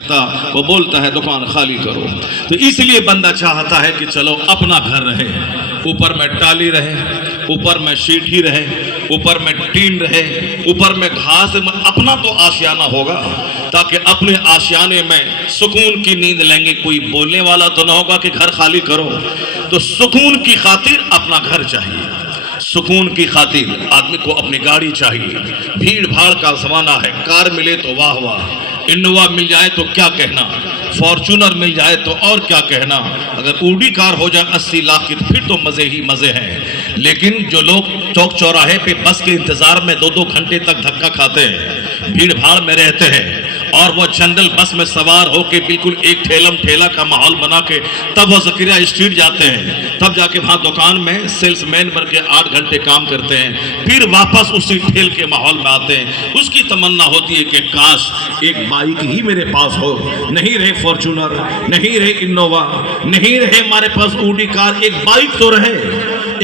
वो बोलता है दुकान खाली करो। तो इसलिए बंदा चाहता है कि चलो अपना घर रहे, ऊपर में टाली रहे, ऊपर में शीठी रहे, ऊपर में टीन रहे, ऊपर में घास, अपना तो आशियाना होगा ताकि अपने आशियाने में सुकून की नींद लेंगे। कोई बोलने वाला तो ना होगा कि घर खाली करो। तो सुकून की खातिर अपना घर चाहिए, सुकून की खातिर आदमी को अपनी गाड़ी चाहिए। भीड़ भाड़ का जमाना है, कार मिले तो वाह वाह, इनोवा मिल जाए तो क्या कहना, फॉर्चूनर मिल जाए तो और क्या कहना, अगर ऊडी कार हो जाए 80 लाख की तो फिर तो मजे ही मजे हैं। लेकिन जो लोग चौक चौराहे पे बस के इंतजार में 2-2 घंटे तक धक्का खाते हैं, भीड़ भाड़ में रहते हैं, और वो जनरल बस में सवार होके बिल्कुल एक ठेलम ठेला का माहौल बना के तब वो ज़कीरिया स्ट्रीट जाते हैं, तब जाके वहाँ दुकान में सेल्समैन बन के 8 घंटे काम करते हैं, फिर वापस उसी ठेल के माहौल में आते हैं। उसकी तमन्ना होती है कि काश एक बाइक ही मेरे पास हो, नहीं रहे फॉर्चूनर, नहीं रहे इनोवा, नहीं रहे हमारे पास ऊडी कार, एक बाइक तो रहे,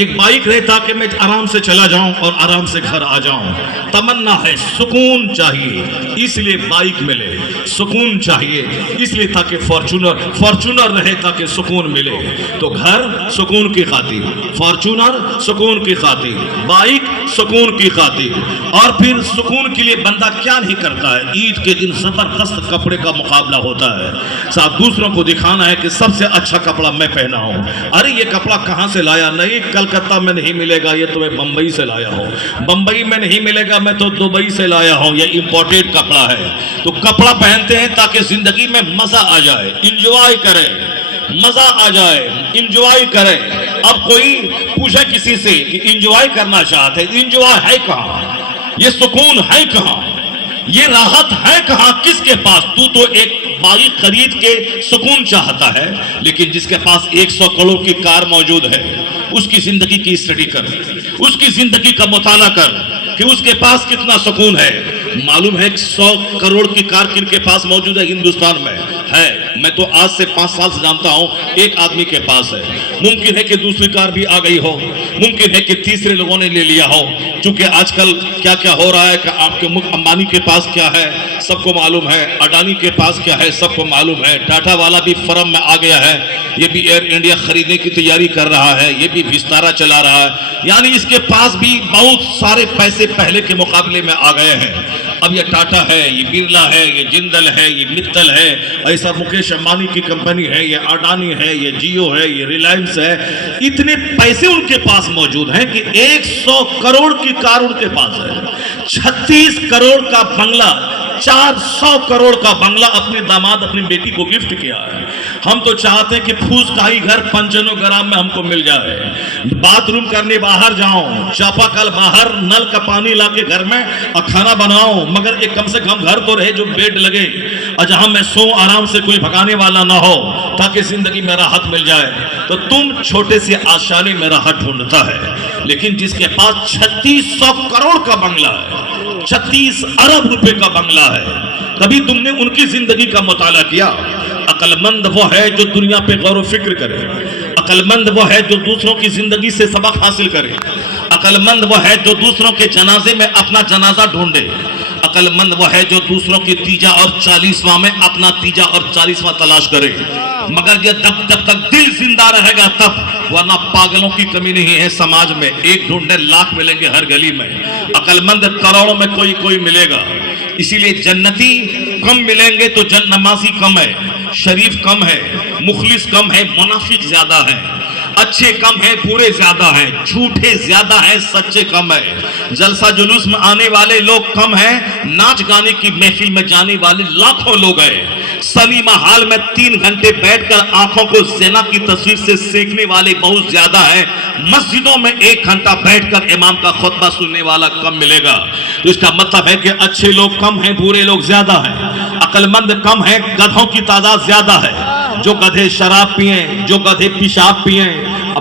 एक बाइक रहे ताकि मैं आराम से चला जाऊं और आराम से घर आ जाऊं। तमन्ना है, सुकून चाहिए इसलिए बाइक मिले, सुकून चाहिए इसलिए ताकि फॉर्चूनर रहे ताकि सुकून मिले। तो घर सुकून की खातिर, फॉर्चूनर सुकून की खातिर, बाइक सुकून की खातिर। और फिर सुकून के लिए बंदा क्या नहीं करता है, ईद के दिन जबरदस्त कपड़े का मुकाबला होता है, साथ दूसरों को दिखाना है कि सबसे अच्छा कपड़ा मैं पहना हूं। अरे ये कपड़ा कहां से लाया, नहीं कलकत्ता में नहीं मिलेगा, ये तो मैं बंबई से लाया हूं, बंबई में नहीं मिलेगा, मैं तो दुबई से लाया हूं, ये इंपोर्टेड कपड़ा है। तो कपड़ा पहनते हैं ताकि जिंदगी में मजा आ जाए, इंजॉय करें, मजा आ जाए, इंजॉय करें। अब कोई पूछे किसी से कि इंजॉय करना चाहते हैं, इंजॉय है कहां, ये सुकून है कहां, ये राहत है कहां, किसके पास? तू तो एक बाइक खरीद के सुकून चाहता है, लेकिन जिसके पास 100 करोड़ की कार मौजूद है, उसकी जिंदगी की स्टडी कर, उसकी जिंदगी का मुताला कर कि उसके पास कितना सुकून है। मालूम है कि 100 करोड़ की कार किनके पास मौजूद है हिंदुस्तान में? है, मैं तो आज से 5 साल से जानता हूं, एक आदमी के पास है। मुमकिन है कि दूसरी कार भी आ गई हो, मुमकिन है कि तीसरे लोगों ने ले लिया हो, क्योंकि आजकल क्या क्या हो रहा है कि आपके मुख अंबानी के पास क्या है सबको मालूम है, अडानी के पास क्या है सबको मालूम है, टाटा वाला भी फर्म में आ गया है, ये भी एयर इंडिया खरीदने की तैयारी कर रहा है, ये भी विस्तारा चला रहा है, यानी इसके पास भी बहुत सारे पैसे पहले के मुकाबले में आ गए हैं। अब ये टाटा है, ये बिरला है, ये जिंदल है, ये मित्तल है, ऐसा मुकेश अंबानी की कंपनी है, ये अडानी है, ये जियो है, ये रिलायंस है, इतने पैसे उनके पास मौजूद हैं कि 100 करोड़ की कार उनके पास है, 36 करोड़ का बंगला, 400 करोड़ का बंगला अपने दामाद अपनी बेटी को गिफ्ट किया है। हम तो चाहते हैं कि फूस का ही घर पंचनोग्राम में हमको मिल जाए, बाथरूम करने बाहर जाऊं, चापाकल बाहर, नल का पानी लाके घर में और खाना बनाऊं, मगर एक कम से कम घर तो रहे जो बेड लगे और जहां मैं सो आराम से, कोई भगाने वाला ना हो, ताकि जिंदगी में राहत मिल जाए। तो तुम छोटे से आशाने में राहत ढूंढता है, लेकिन जिसके पास 3600 करोड़ का बंगला है, 36 अरब रुपए का बंगला है, कभी तुमने उनकी जिंदगी का मुताला किया? अक्लमंद वो है जो दुनिया पे गौर फिक्र करे, अक्लमंद वो है जो दूसरों की जिंदगी से सबक हासिल करे, अक्लमंद वो है जो दूसरों के जनाजे में अपना जनाजा ढूंढे, अक्लमंद वो है जो दूसरों की तीजा और 40वां में अपना तीजा और 40वां तलाश करे। मगर ये जब तक दिल जिंदा रहेगा तब, वरना पागलों की कमी नहीं है समाज में, एक ढूंढने लाख मिलेंगे हर गली में, अक्लमंद करोड़ों में कोई कोई मिलेगा। इसीलिए जन्नती कम मिलेंगे तो नमाजी कम है, शरीफ कम है, मुखलिस कम है, मुनाफिक ज्यादा है, अच्छे कम है, बुरे ज्यादा है, झूठे ज्यादा है, सच्चे कम है, जलसा जुलूस में आने वाले लोग कम है, नाच गाने की महफिल में जाने वाले लाखों लोग हैं, सलीमा हाल में 3 घंटे बैठकर आंखों को ज़िना की तस्वीर से सेकने वाले बहुत ज्यादा है, मस्जिदों में 1 घंटा बैठकर इमाम का खुतबा सुनने वाला कम मिलेगा। तो इसका मतलब है कि अच्छे लोग कम हैं, बुरे लोग ज्यादा हैं, अक्लमंद कम है, गधों की तादाद ज्यादा है, जो गधे शराब पिए, जो गधे पेशाब पिए,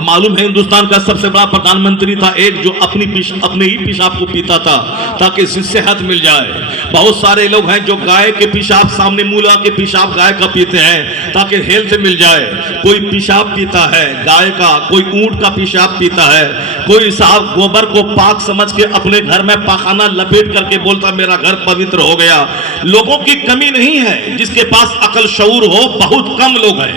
मालूम है हिंदुस्तान का सबसे बड़ा प्रधानमंत्री था एक, जो अपने ही पेशाब को पीता था ताकि सेहत मिल जाए। बहुत सारे लोग हैं जो गाय के पेशाब, सामने मूला के पेशाब गाय का पीते हैं ताकि हेल्थ मिल जाए। कोई पेशाब पीता है गाय का, कोई ऊंट का पेशाब पीता है, कोई साहब गोबर को पाक समझ के अपने घर में पाखाना लपेट करके बोलता मेरा घर पवित्र हो गया। लोगों की कमी नहीं है, जिसके पास अकल शऊर हो बहुत कम लोग हैं,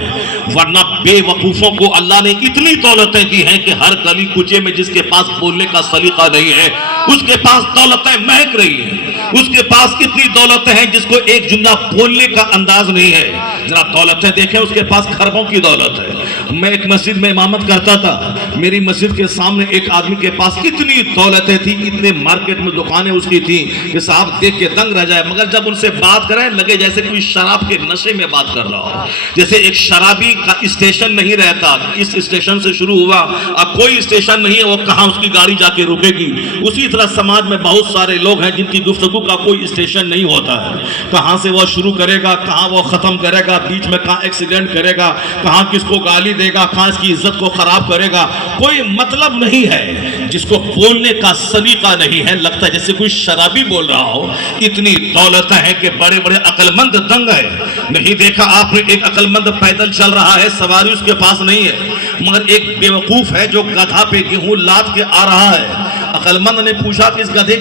वरना बेवकूफों को अल्लाह ने इतनी दौलतें दी हैं कि हर गली कुचे में जिसके पास बोलने का सलीका नहीं है उसके पास दौलतें महक रही है। उसके पास इतनी दौलतें हैं जिसको एक जुमला बोलने का अंदाज नहीं है। जरा दौलतें देखें, उसके पास खरबों की दौलत है। मैं एक मस्जिद में इमामत करता था, मेरी मस्जिद के सामने एक आदमी के पास इतनी दौलतें थी, इतने मार्केट में दुकानें उसकी थी कि साहब देख के दंग रह जाए, मगर जब उनसे बात करें लगे जैसे कोई शराब के नशे में बात कर रहा हो। जैसे एक शराबी का स्टेशन नहीं रहता, इस स्टेशन से शुरू हुआ अब कोई स्टेशन नहीं है, वो कहां उसकी गाड़ी जाके रुकेगी। उसी तरह समाज में बहुत सारे लोग हैं जिनकी गुफ्तगू का कोई स्टेशन नहीं होता है, कहां से वो शुरू करेगा, कहां वो खत्म करेगा, बीच में कहां एक्सीडेंट करेगा, कहां किसको गाली देगा, कहां इसकी इज्जत को खराब करेगा, कोई मतलब नहीं है। जिसको बोलने का सलीका नहीं है, लगता है जैसे कोई शराबी बोल रहा हो। इतनी दौलत है कि बड़े बड़े अकलमंद दंग है। नहीं देखा आपने एक अकलमंद पैदल चल रहा है, सवारी उसके पास नहीं है, मगर एक बेवकूफ है जो गधा पे गेहूं लाद के आ रहा है। अकलमंद ने पूछा कि इस गधे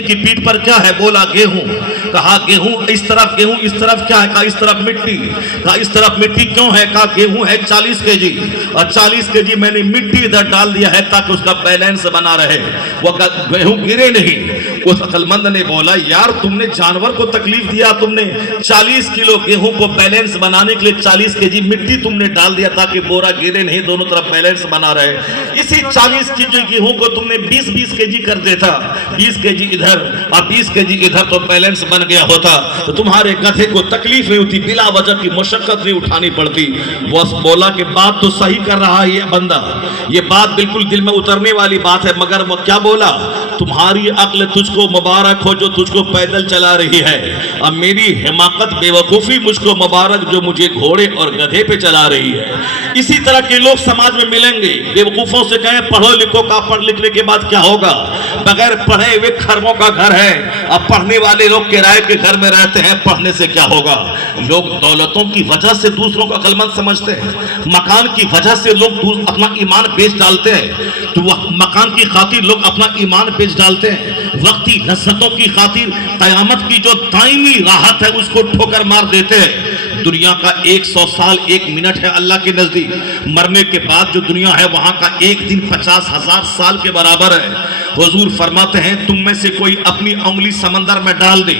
की पीठ पर क्या है? बोला गेहूं। कहा गेहूं इस तरफ, गेहूं इस तरफ क्या है? कहा इस तरफ मिट्टी। कहा इस तरफ मिट्टी क्यों है? कहा गेहूं है 40 केजी और 40 केजी मैंने मिट्टी इधर डाल दिया है ताकि उसका बैलेंस बना रहे, वो गेहूं गिरे नहीं। उस अकलमंद ने बोला यार तुमने जानवर को तकलीफ दिया, तुमने 40 किलो गेहूं को बैलेंस बनाने के लिए 40 केजी मिट्टी तुमने डाल दिया ताकि बोरा गिरे नहीं, दोनों तरफ बैलेंस बना रहे। इसी 40 केजी गेहूं को तुमने 20-20 केजी कर देता, 20 केजी इधर और 20 केजी इधर, तो बैलेंस बन गया होता, तो तुम्हारे गधे को तकलीफ नहीं होती, बिला वजह की मुशक्कत नहीं उठानी पड़ती। वो बोला कि बात तो सही कर रहा है ये बंदा, ये बात बिल्कुल दिल में उतरने वाली बात है, मगर वो क्या बोला? तुम्हारी अक्ल तुझको मुबारक हो जो तुझको पैदल चला रही है, अब मेरी हिमाकत बेवकूफी मुझको मुबारक जो मुझे घोड़े और गधे पे चला रही है। इसी तरह के लोग समाज में मिलेंगे। बेवकूफों से कहें पढ़ो लिखो का, पढ़ लिखने के बाद क्या होगा? बगैर पढ़े हुए खरबों का घर है, अब पढ़ने वाले लोग किराए के घर में रहते हैं, पढ़ने से क्या होगा? लोग दौलतों की वजह से दूसरों को अक्लमंद समझते हैं, मकान की वजह से लोग अपना ईमान बेच डालते हैं, तो वह मकान की खातिर लोग अपना ईमान बेच डालते हैं, वक्ती लज्जतों की खातिर कयामत की जो दायमी राहत है उसको ठोकर मार देते हैं। दुनिया का 100 साल 1 मिनट है अल्लाह के नजदीक, मरने के बाद जो दुनिया है वहां का एक दिन 50,000 साल के बराबर है। हुजूर फरमाते हैं तुम में से कोई अपनी उंगली समंदर में डाल दे,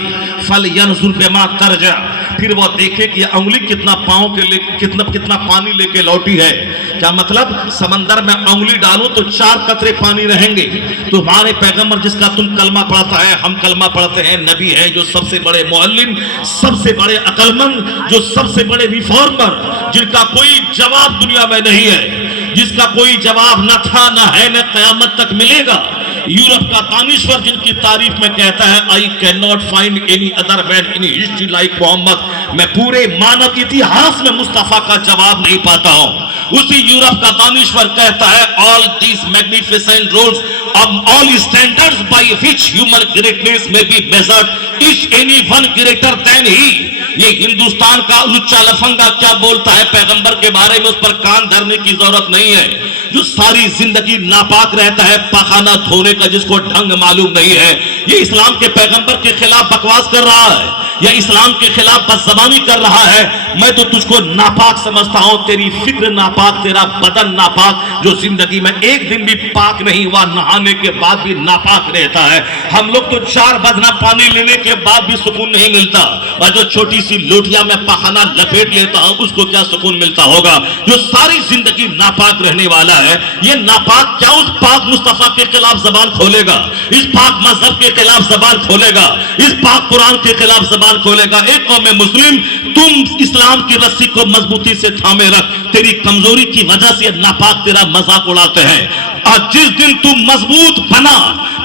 फल यनजुर बिमा तरजा, फिर वो देखे कि उंगली कितना पांव के लिए कितना पानी लेके लौटी है। क्या मतलब? समंदर में उंगली डालो तो 4 कतरे पानी रहेंगे। तुम्हारे पैगंबर जिसका तुम कलमा पढ़ता है, हम कलमा पढ़ते हैं, नबी है जो सबसे बड़े मुअल्लिम, सबसे बड़े अकलमंद, जो सबसे बड़े रिफॉर्मर, जिनका कोई जवाब दुनिया में नहीं है, जिसका कोई जवाब न था न है न कयामत तक मिलेगा। यूरोप का दानिश्वर जिनकी तारीफ में कहता है I can not find any other man in history like Muhammad, मैं पूरे मानव इतिहास में मुस्तफा का जवाब नहीं पाता हूं। उसी यूरोप का दानिश्वर कहता है all these magnificent rules all standards by which human greatness may be measured is anyone greater than he. ये हिंदुस्तान का लुच्चा लफंगा क्या बोलता है पैगंबर के बारे में, उस पर कान धरने की जरूरत नहीं है। जो सारी जिंदगी नापाक रहता है, पाखाना धोने का जिसको ढंग मालूम नहीं है, ये इस्लाम के पैगंबर के खिलाफ बकवास कर रहा है या इस्लाम के खिलाफ बदज़बानी कर रहा है। मैं तो तुझको नापाक समझता हूं, तेरी फिक्र नापाक, तेरा बदन नापाक, जो जिंदगी में एक दिन भी पाक नहीं हुआ, नहाने के बाद भी नापाक रहता है। हम लोग तो 4 बदना पानी लेने के बाद भी सुकून नहीं मिलता, और जो छोटी सी लोटिया में पाखाना लपेट लेता हूं उसको क्या सुकून मिलता होगा? जो सारी जिंदगी नापाक रहने वाला है, ये नापाक क्या उस पाक मुस्तफा के खिलाफ जबान खोलेगा? इस पाक मजहब के खिलाफ जबान खोलेगा? इस पाक कुरान के खिलाफ जबान खोलेगा? एक कौम मुस्लिम, तुम इस्लाम की रस्सी को मजबूती से थामे रख, तेरी कमजोरी की वजह से नापाक तेरा मजाक उड़ाते हैं। और जिस दिन तुम मजबूत बना,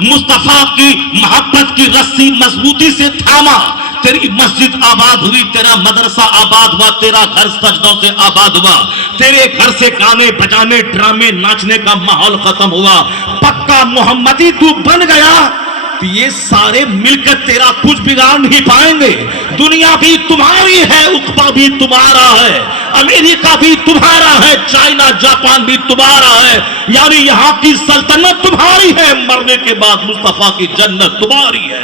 मुस्तफा की मोहब्बत की रस्सी मजबूती से थामा, तेरी मस्जिद आबाद हुई, तेरा मदरसा आबाद हुआ, तेरा घर सजदों से आबाद हुआ, तेरे घर से गाने बजाने ड्रामे नाचने का माहौल खत्म हुआ, पक्का मोहम्मदी तू बन गया, तो ये सारे मिलकर तेरा कुछ बिगाड़ नहीं पाएंगे। दुनिया भी तुम्हारी है, उकबा भी तुम्हारा है, अमेरिका भी तुम्हारा है, चाइना जापान भी तुम्हारा है, यानी यहाँ की सल्तनत तुम्हारी है, मरने के बाद मुस्तफा की जन्नत तुम्हारी है।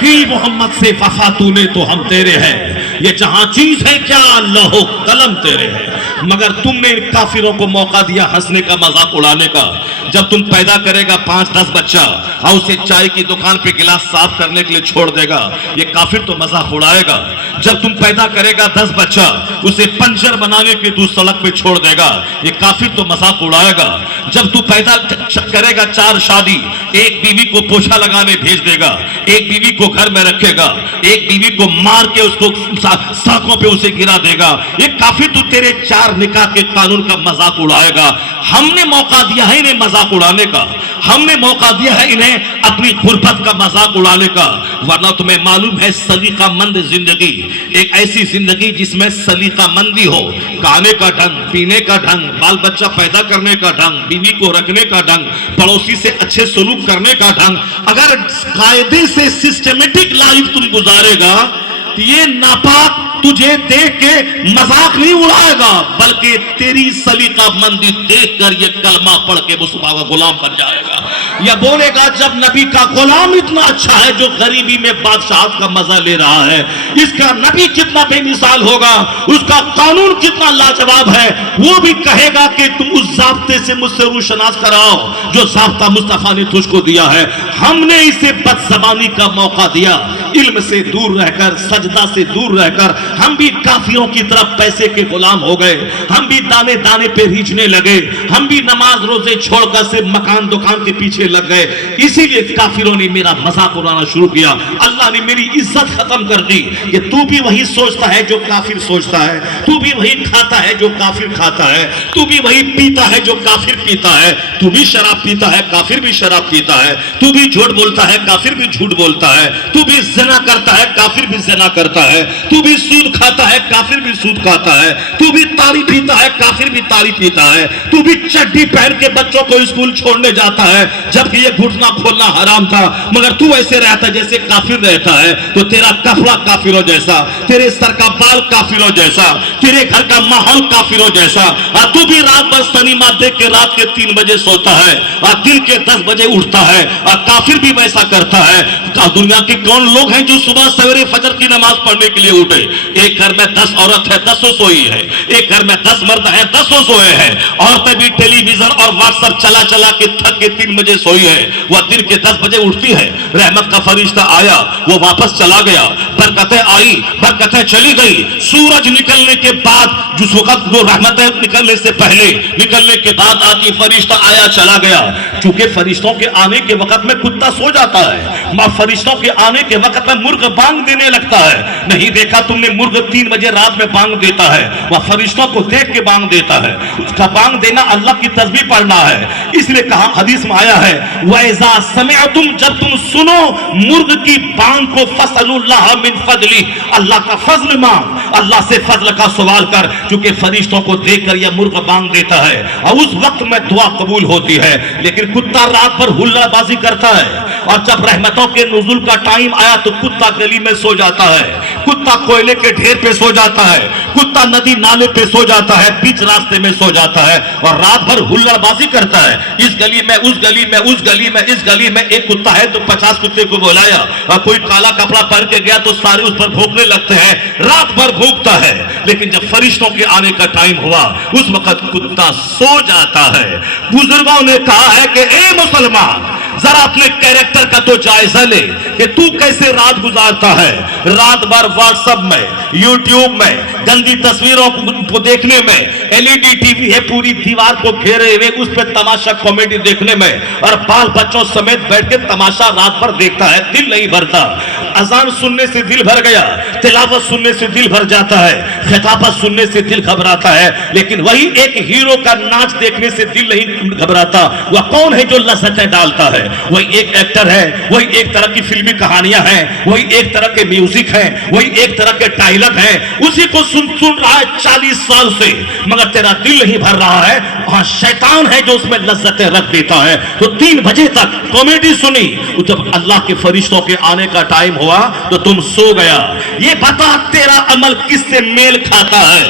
कि मोहम्मद से वफा तूने तो हम तेरे हैं, ये जहां चीज है क्या लौह कलम तेरे हैं। मगर तुमने काफिरों को मौका दिया हंसने का, मजाक उड़ाने का। जब तुम पैदा करेगा 5-10 बच्चा और उसे चाय की दुकान पे गिलास साफ करने के लिए छोड़ देगा, ये काफिर तो मजाक उड़ाएगा। जब तुम पैदा करेगा 10 बच्चा, उसे पंचर बनाने के तू सड़क पे छोड़ देगा, ये काफिर तो मजाक उड़ाएगा। जब तू पैदा करेगा 4 शादी, एक बीवी को पोछा लगाने भेज देगा, एक बीवी को घर में रखेगा, एक बीवी को मार के उसको सड़कों पे उसे गिरा देगा, ये काफिर तो तेरे 4 निकाह के कानून का मजाक उड़ाएगा। हमने मौका दिया है इन्हें मजाक उड़ाने का, हमने मौका दिया है इन्हें अपनी गुर्बत का मजाक उड़ाने का। वरना तुम्हें मालूम है सलीकामंद जिंदगी, एक ऐसी जिंदगी जिसमें सलीकामंदी हो, खाने का ढंग, पीने का ढंग, बाल बच्चा पैदा करने का ढंग, बीवी को रखने का ढंग, पड़ोसी से अच्छे सलूक करने का ढंग, अगर कायदे से सिस्टमेटिक लाइफ तुम गुजारेगा तो ये नापाक तुझे देख के मजाक नहीं उड़ाएगा, बल्कि तेरी सलीकामंदी देखकर ये कलमा पढ़ के मुस्तफा का गुलाम बन जाएगा। यह बोलेगा जब नबी का गुलाम इतना अच्छा है जो गरीबी में बादशाहत का मजा ले रहा है, इसका नबी कितना बेमिसाल होगा, उसका कानून कितना लाजवाब है, वो भी कहेगा कि तुम उस ज़ाब्ते से मुझसे रूशनास कराओ जो ज़ाब्ता मुस्तफा ने तुझको दिया है। हमने इसे बदज़बानी का मौका दिया, इल्म से दूर रहकर, सजदा से दूर रहकर हम भी काफिरों की तरफ पैसे के गुलाम हो गए, हम भी दाने दाने पे रीझने लगे, हम भी नमाज रोजे छोड़कर से मकान दुकान के पीछे लग गए। इसीलिए काफिरों ने मेरा मजाक उड़ाना शुरू किया, अल्लाह ने मेरी इज्जत खत्म कर दी कि तू भी वही सोचता है जो काफिर सोचता है, तू भी वही खाता है जो काफिर खाता है, तू भी वही पीता है जो काफिर पीता है, तू भी शराब पीता है, काफिर भी शराब पीता है, तू भी झूठ बोलता है, काफिर भी झूठ बोलता है, तू भी ज़िना करता है, काफिर भी ज़िना करता है, तू भी सूद खाता है, काफिर भी सूद खाता है, तू भी ताड़ी पीता है, काफिर भी ताड़ी पीता है, तू भी चड्डी पहन के बच्चों को स्कूल छोड़ने जाता है, जबकि ये घुटना खोलना हराम था, मगर तू ऐसे रहता जैसे काफिर रहता है। तो तेरा कपड़ा काफिरों जैसा, तेरे सर का बाल काफिरों जैसा, तेरे घर का माहौल काफिरों जैसा, और तू भी रात भर सिनेमा देख के रात के 3 बजे सोता है और दिन के 10 बजे उठता है, और काफिर भी वैसा करता है। दुनिया के कौन लोग हैं जो सुबह सवेरे फजर की नमाज पढ़ने के लिए उठे? एक घर में 10 औरत है, 10 सोई है, एक घर में 10 मर्द है, 10 सोए हैं। औरतें भी टेलीविजन और व्हाट्सएप चला चला के थक के 3 बजे सोई है, वह दिन के 10 बजे उठती है। रहमत का फरिश्ता आया, वो वापस चला गया, बरकतें आई, बरकतें चली गई। सूरज निकलने के बाद, जिस वक्त वो रहमतें निकलने से पहले, निकलने के बाद आती, फरिश्ता आया चला गया। चूंकि फरिश्तों के आने के वक्त में कुत्ता सो जाता है, फरिश्तों के आने के वक्त में मुर्ग बांग देने लगता है। नहीं देखा तुमने मुर्ग 3 बजे रात में बांग देता है, वह फरिश्तों को देख के बांग देता है। उसका बांग देना अल्लाह की तस्बीह पढ़ना है। इसलिए कहा, हदीस में आया है, वैज़ा समिअतुम, जब तुम सुनो मुर्ग की बांग को, फसलुल्लाह मिन फजली, अल्लाह का फजल मांग, अल्लाह से फजल का सवाल कर, क्योंकि फरिश्तों को देखकर यह मुर्ग बांग देता है और उस वक्त में दुआ कबूल होती है। लेकिन कुत्ता रात भर हुल्लाबाजी करता है, और जब रहमतों के नुज़ुल का टाइम आया तो कुत्ता गली में सो जाता है, कुत्ता कोयले के ढेर पे सो जाता है, कुत्ता नदी नाले पे सो जाता है, बीच रास्ते में सो जाता है, और रात भर हुल्लाबाजी करता है। इस गली में, उस गली में, उस गली में, इस गली में। एक कुत्ता है तो 50 कुत्ते को बुलाया, और कोई काला कपड़ा पहन के गया तो सारे उस पर भौंकने लगते हैं, रात भर भौंकता है। लेकिन जब फरिश्तों के आने का टाइम हुआ, उस वक्त कुत्ता सो जाता है। बुजुर्गों ने कहा है कि ए मुसलमान, जरा अपने कैरेक्टर का तो जायजा ले कि तू कैसे रात गुजारता है। रात भर व्हाट्सएप में, यूट्यूब में, गंदी तस्वीरों को देखने में, एलईडी टीवी है पूरी दीवार को घेरे हुए, उस पर तमाशा कॉमेडी देखने में, और बाल बच्चों समेत बैठ के तमाशा रात भर देखता है, दिल नहीं भरता। अजान सुनने से दिल भर गया, तिलावत सुनने से दिल भर जाता है, खिताबत सुनने से दिल घबराता है, लेकिन वही एक हीरो का नाच देखने से दिल नहीं घबराता। वह कौन है जो लज्जतें डालता है? वही एक एक्टर है, वही एक तरह की फिल्मी कहानियां हैं, वही एक तरह के म्यूजिक है, वही एक तरह के डायलॉग है, उसी को सुन रहा है 40 साल से, मगर तेरा दिल नहीं भर रहा है। वहां शैतान है जो उसमें लज्जतें रख देता है। तो 3 बजे तक कॉमेडी सुनी, जब अल्लाह के फरिश्तों के आने का टाइम हुआ तो तुम सो गया। ये बता तेरा अमल किससे मेल खाता है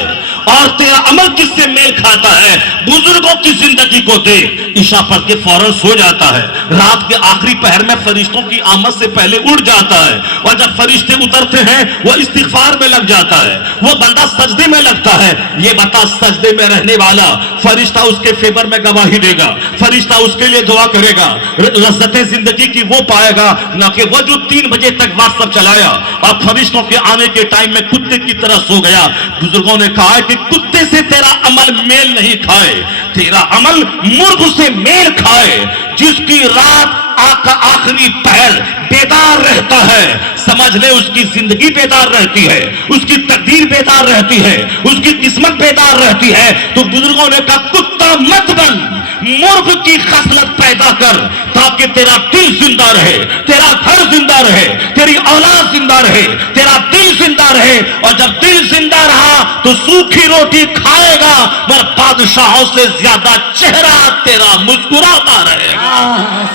और तेरा अमल किससे मेल खाता है? बुजुर्गों की जिंदगी को देख, ईशा पढ़ के फौरन सो जाता है, रात के आखिरी पहर में फरिश्तों की आमद से पहले उठ जाता है, और जब फरिश्ते उतरते हैं वो इस्तिगफार में लग जाता है, वो बंदा सजदे में लगता है। ये बता सजदे में रहने वाला फरिश्ता उसके फेवर में गवाही देगा, फरिश्ता उसके लिए दुआ करेगा, लज्जतें जिंदगी की वो पाएगा, ना कि वो जो 3 बजे तक व्हाट्सएप चलाया और फरिश्तों के आने के टाइम में कुत्ते की तरह सो गया। बुजुर्गों ने कहा है कि कुत्ते से तेरा अमल मेल नहीं खाए, तेरा अमल मुर्ग से मेल खाए। जिसकी रात का आखिरी पहर बेदार रहता है, समझ ले उसकी जिंदगी बेदार रहती है, उसकी तकदीर बेदार रहती है, उसकी किस्मत बेदार रहती है। तो बुजुर्गों ने कहा कुत्ता मत बन, मुर्ग की खसलत पैदा कर, ताकि तेरा दिल जिंदा रहे, तेरा घर जिंदा रहे, तेरी औलाद जिंदा रहे, तेरा दिल जिंदा रहे। और जब दिल जिंदा रहा तो सूखी रोटी खाएगा, पर बादशाहों से ज्यादा चेहरा तेरा मुस्कुराता रहेगा।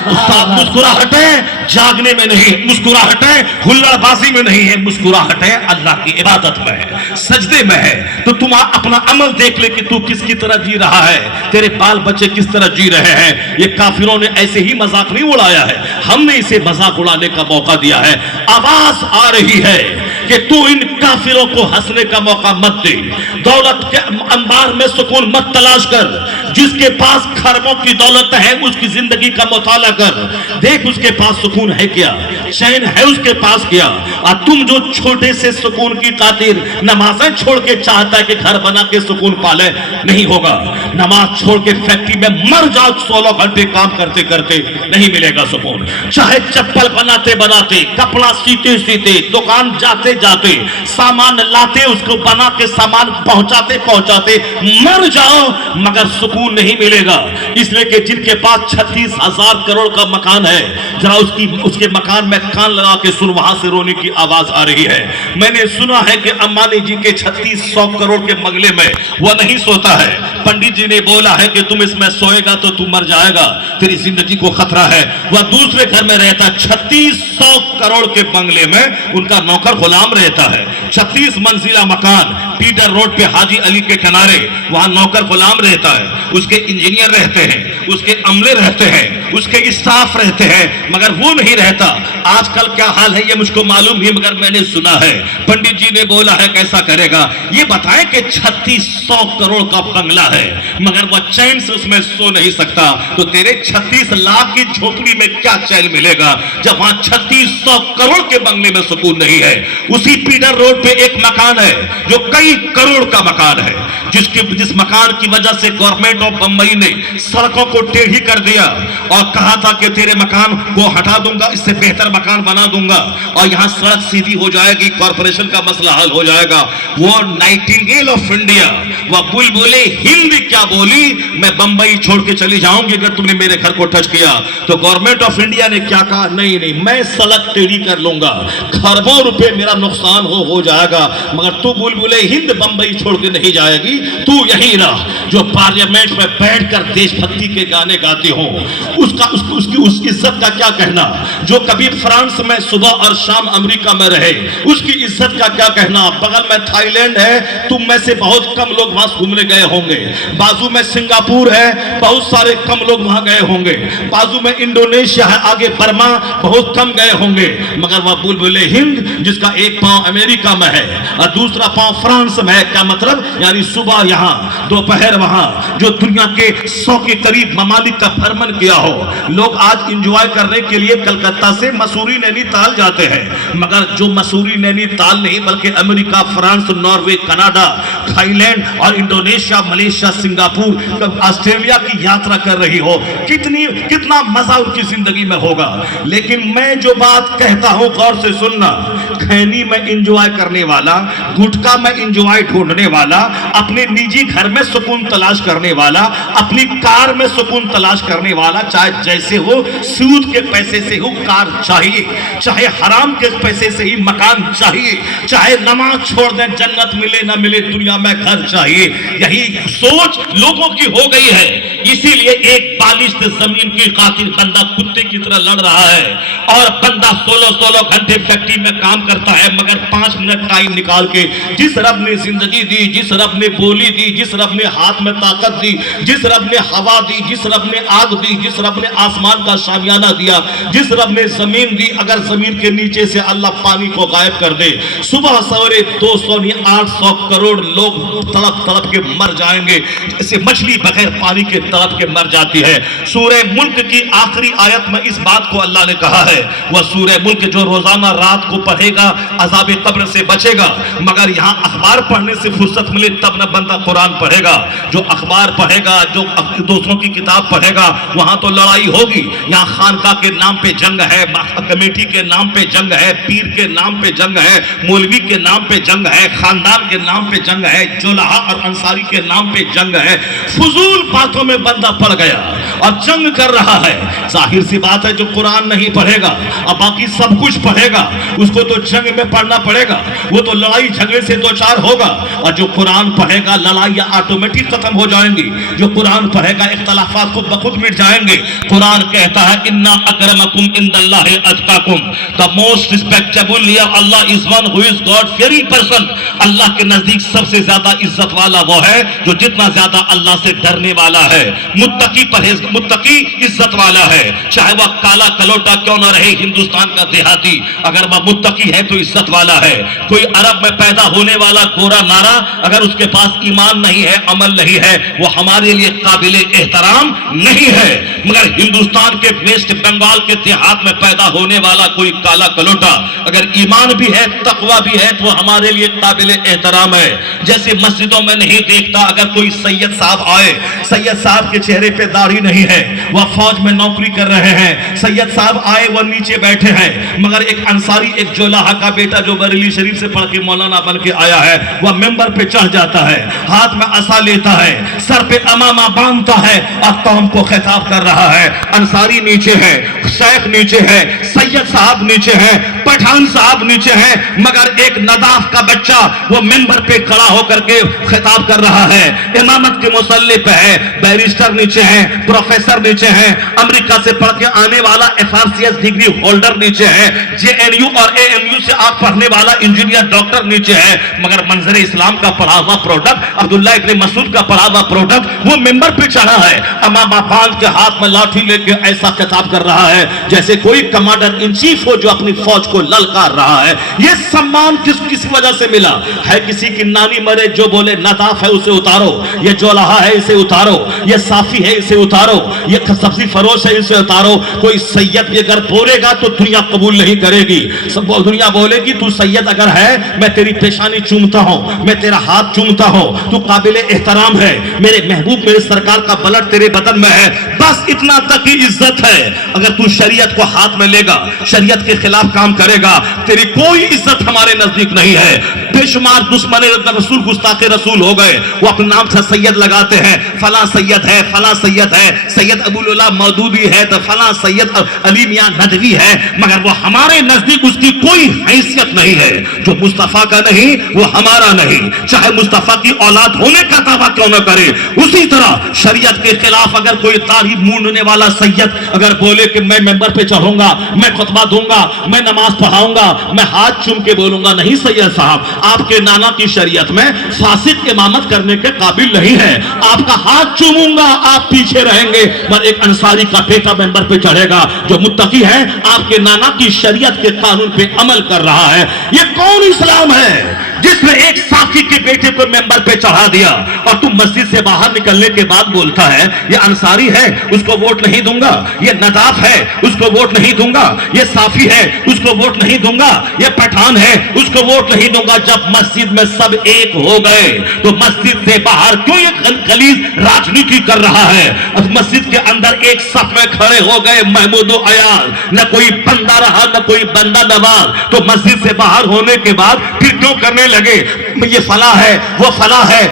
उस्ताद मुस्कुराहटें जागने में नहीं, मुस्कुराहटें हुल्लड़बाजी में नहीं है, मुस्कुराहटें अल्लाह की इबादत में है, सजदे में है। तो तुम अपना अमल देख ले कि तू किसकी तरह जी रहा है, तेरे बाल बच्चे किस तरह जी रहे हैं। ये काफिरों ने ऐसे ही मजाक नहीं उड़ाया है, हमने इसे मजाक उड़ाने का मौका दिया है। आवाज आ रही है कि तू इन काफिरों को हंसने का मौका मत दे, दौलत के अंबार में सुकून मत तलाश कर। जिसके पास खरबों की दौलत है उसकी जिंदगी का मुताला कर, देख उसके पास सुकून है क्या, चैन है उसके पास क्या। और तुम जो छोटे से सुकून की खातिर नमाजें छोड़ के चाहता है कि घर बना के सुकून पाले, नहीं होगा। नमाज छोड़ के फैक्ट्री में मर जाओ 16 घंटे काम करते करते, नहीं मिलेगा सुकून। चाहे चप्पल बनाते बनाते, कपड़ा सीते सीते, दुकान जाते जाते, सामान लाते उसको बना के सामान पहुंचाते पहुंचाते मर जाओ, मगर सुकून नहीं मिलेगा। इसलिए कि जिनके पास 36,000 करोड़ का मकान है, जरा उसके मकान में कान लगा के सुन, वहां से रोने की आवाज आ रही है। मैंने सुना है कि अंबानी जी के 3600 करोड़ के बंगले में वह नहीं सोता है। पंडित जी ने बोला है कि तुम इसमें सोएगा तो तू मर जाएगा, तेरी जिंदगी को खतरा है। वह दूसरे घर में रहता, 3600 करोड़ के बंगले में उनका नौकर गुलाम रहता है। 36 मंजिला मकान, पीटर रोड पे हाजी अली के किनारे, वहां नौकर गुलाम रहता है, उसके इंजीनियर रहते हैं, उसके अमले रहते हैं, उसके स्टाफ रहते हैं, मगर वो नहीं रहता। आजकल क्या हाल है ये मुझको मालूम नहीं, मगर मैंने सुना है पंडित जी ने बोला है कैसा करेगा। ये बताएं कि 3600 करोड़ का बंगला है, मगर वह चैन से उसमें सो नहीं सकता, तो तेरे 36 लाख की झोपड़ी में क्या चैन मिलेगा जब वहां 3600 करोड़ के बंगले में सुकून नहीं है। उसी पीटर रोड पे एक मकान है जो कई करोड़ का मकान है, जिस मकान की वजह से गवर्नमेंट ऑफ बंबई ने सड़कों को टेढ़ी कर दिया और कहा था कि तेरे मकान को हटा दूंगा, इससे बेहतर मकान बना दूंगा और यहां सड़क सीधी हो जाएगी, कॉर्पोरेशन का मसला हल हो जाएगा। वो नाइटिंगेल ऑफ इंडिया, वह बुलबुले हिंद क्या बोली, मैं बंबई छोड़ के चली जाऊंगी अगर तुमने मेरे घर को टच किया। तो गवर्नमेंट ऑफ इंडिया ने क्या कहा, नहीं नहीं मैं सड़क टेढ़ी कर लूंगा, खरबों रुपए मेरा नुकसान हो जाएगा, मगर तू बुलबुले हिंद बंबई छोड़ के नहीं जाएगी, तू यहीं रह। जो पार्लियामेंट में बैठकर देशभक्ति के गाने गाते हो उसकी इज्जत का क्या कहना। जो कभी फ्रांस में सुबह और शाम अमेरिका में रहे उसकी इज्जत का क्या कहना। बगल में थाईलैंड है, तुम में से बहुत कम लोग वहां घूमने गए होंगे। बाजू में सिंगापुर है, बहुत सारे कम लोग वहां गए होंगे। बाजू में इंडोनेशिया है, आगे बर्मा, बहुत कम गए होंगे। मगर वह बुलबुले हिंद जिसका एक एक पांव अमेरिका में है और दूसरा पांव फ्रांस में है। क्या मतलब? यानी सुबह यहां दोपहर वहां। जो दुनिया के 100 के करीब ममालिक का भ्रमण किया हो। लोग आज इंजॉय करने के लिए कलकत्ता से मसूरी नैनीताल जाते हैं, मगर जो मसूरी नैनीताल नहीं बल्कि America, France, Norway, Canada, Thailand और इंडोनेशिया, मलेशिया, सिंगापुर, ऑस्ट्रेलिया की यात्रा कर रही हो, कितना मजा उनकी जिंदगी में होगा। लेकिन मैं जो बात कहता हूं गौर से सुनना, खैनी में इंजॉय करने वाला, गुटखा में इंजॉय ढूंढने वाला, अपने निजी घर में सुकून तलाश करने वाला, अपनी कार में सुकून तलाश करने वाला, चाहे जैसे हो, सूद के पैसे से हो कार चाहिए, चाहे हराम के पैसे से ही मकान चाहिए, चाहे नमाज छोड़ दें जन्नत मिले ना मिले दुनिया में घर चाहिए। यही सोच लोगों की हो गई है। इसीलिए एक बालिश जमीन की खातिर बंदा कुत्ते की तरह लड़ रहा है और बंदा 16 घंटे फैक्ट्री में काम करता है, मगर 5 मिनट टाइम निकाल के जिस रब ने जिंदगी दी, जिस रब ने बोली दी, जिस रब ने हाथ में ताकत दी, जिस रब ने हवा दी, जिस रब ने आग दी, जिस रब ने आसमान का शामियाना दिया, जिस रब ने जमीन दी, अगर जमीन के नीचे से अल्लाह पानी को गायब कर दे, सुबह सवेरे 200 नहीं 800 करोड़ लोग तड़प तड़प के मर जाएंगे, जैसे मछली बगैर पानी के तड़प के मर जाती है। सूरह मुल्क की आखिरी आयत में इस बात को अल्लाह ने कहा है, वह सूरह मुल्क जो रोजाना रात को पढ़ेगा अज़ाब कब्र से बचेगा। मगर यहाँ अखबार पढ़ने से फुर्सत मिले तब न बंदा कुरान पढ़ेगा। जो अखबार पढ़ेगा, जो दूसरों की किताब पढ़ेगा, वहां तो लड़ाई होगी। यहाँ खानका के नाम पे जंग है, कमेटी के नाम पे जंग है, पीर के नाम पे जंग है, मौलवी के नाम पे जंग है, खानदान के नाम पे जंग है, जोलहा और अंसारी के नाम पे जंग है। फुजूल बातों में बंदा पड़ गया और जंग कर रहा है। जाहिर सी बात है जो कुरान नहीं पढ़ेगा और बाकी सब कुछ पढ़ेगा उसको तो जंग में पढ़ना पड़ेगा, वो तो लड़ाई झगड़े से दो चार होगा। और जो कुरान पढ़ेगा लड़ाइयां ऑटोमेटिक खत्म हो जाएंगी। जो कुरान पढ़ेगा इख्तलाफात खुद ब खुद मिट जाएंगे। कुरान कहता है इन्ना अकरमकुम इंदल्लाहि अतकाकुम, the most respectable here Allah is one who is God fearing person. Allah के नजदीक सबसे ज्यादा इज्जत वाला वो है जो जितना ज्यादा अल्लाह से डरने वाला है। मुत्तकी इज्जत वाला है, चाहे वह काला कलोटा क्यों ना रहे, हिंदुस्तान का देहाती, अगर वह मुत्तकी है तो इज्जत वाला है। कोई अरब में पैदा होने वाला गोरा नारा अगर उसके पास ईमान नहीं है, अमल नहीं है, वो हमारे लिए काबिल एहतराम नहीं है। मगर हिंदुस्तान के वेस्ट बंगाल के देहात में पैदा होने वाला कोई काला कलोटा अगर ईमान भी है, तकवा भी है, तो हमारे लिए काबिल एहतराम है। जैसे मस्जिदों में नहीं देखता अगर कोई सैयद साहब आए, सैयद साहब के चेहरे पे दाढ़ी नहीं है, वह फौज में नौकरी कर रहे हैं, सैयद साहब आए वह नीचे बैठे हैं, मगर एक अंसारी, एक जोलाहा का बेटा जो बरेली शरीफ से पढ़ के मौलाना बन के आया है, वह मेंबर पे चढ़ जाता है, हाथ में असा लेता है, सर पे अमामा बांधता है और कौम को खिताब कर रहा है। अंसारी नीचे है, शेख नीचे है, सैयद साहब नीचे है, पठान साहब नीचे है, मगर एक नदाफ का बच्चा वो मेंबर पे खड़ा होकर के खिताब कर रहा है, इमामत के मुसल्ले पे है, बैरिस्टर नीचे है, प्रोफेसर नीचे है, अमेरिका से पढ़ के आने वाला FRCS डिग्री होल्डर नीचे है, JNU और AMU से आप पढ़ने वाला इंजीनियर डॉक्टर नीचे है, मगर मंजर इस्लाम का पढ़ा हुआ प्रोडक्ट, अब्दुल्ला इब्न मसूद का पढ़ा हुआ प्रोडक्ट वो मेंबर पे चढ़ा है, अमामा बांध के हाथ में लाठी लेके ऐसा खिताब कर रहा है जैसे कोई कमांडर इन चीफ हो जो अपनी फौज को ललकार रहा है। ये सम्मान किस वजह से मिला है? किसी की नानी मरे जो बोले नदाफ है उसे उतारो, ये जोलाहा है इसे उतारो, ये साफी है इसे उतारो, ये सब्जी फरोश है इसे उतारो। कोई सैयद भी अगर बोलेगा तो दुनिया कबूल नहीं करेगी। सब दुनिया बोलेगी तू सैयद अगर है, मैं तेरी पेशानी चूमता हूं, मैं तेरा हाथ चूमता हूं, तू काबिल एहतराम है, मेरे महबूब मेरे सरकार का ब्लड तेरे बदन में है, बस इतना तक ही इज्जत है। अगर तू शरीयत को हाथ में लेगा, शरीयत के खिलाफ काम करेगा, तेरी कोई इज्जत हमारे नजदीक नहीं है। बेशुमार दुश्मन रसूल गुस्ताखे रसूल हो गए, वो अपने नाम से सैयद लगाते हैं, फला सैयद है, फला सैयद है, सैयद अबुल्ला मौदूदी है तो फला सैयद अली मियां नदवी है, मगर वो हमारे नजदीक उसकी कोई हैसियत नहीं है। जो मुस्तफा का नहीं वो हमारा नहीं, चाहे मुस्तफा की औलाद होने का दावा क्यों न करे। उसी तरह शरीयत के खिलाफ अगर कोई तारीफ मूंढने वाला सैयद अगर बोले कि मैं मेंबर पे चढ़ूंगा, मैं खुतबा दूंगा, मैं नमाज पढ़ाऊंगा, मैं हाथ चूम के बोलूंगा, नहीं सैयद साहब आपके नाना की शरीयत में फासिक इमामत करने के काबिल नहीं है। आपका हाथ चूमूंगा, आप पीछे रहेंगे, पर एक अंसारी का बेटा मेंबर पे चढ़ेगा जो मुत्तकी है, आपके नाना की शरीयत के कानून पे अमल कर रहा है। ये कौन इस्लाम है जिसने एक साफी के बेटे को मेंबर पे चढ़ा दिया और तुम मस्जिद से बाहर निकलने के बाद बोलता है ये अंसारी है उसको वोट नहीं दूंगा, ये नदाफ है उसको वोट नहीं दूंगा, ये साफी है उसको वोट नहीं दूंगा, ये पठान है उसको वोट नहीं दूंगा। जब मस्जिद में सब एक हो गए तो मस्जिद से बाहर क्यों ये खलीज राजनीति कर रहा है? मस्जिद के अंदर एक सफ में खड़े हो गए महमूद अयाज, न कोई बंदा रहा न कोई बंदा नवाज, तो मस्जिद से बाहर होने के बाद फिर क्यों करने लगे ये फला है वो फला है,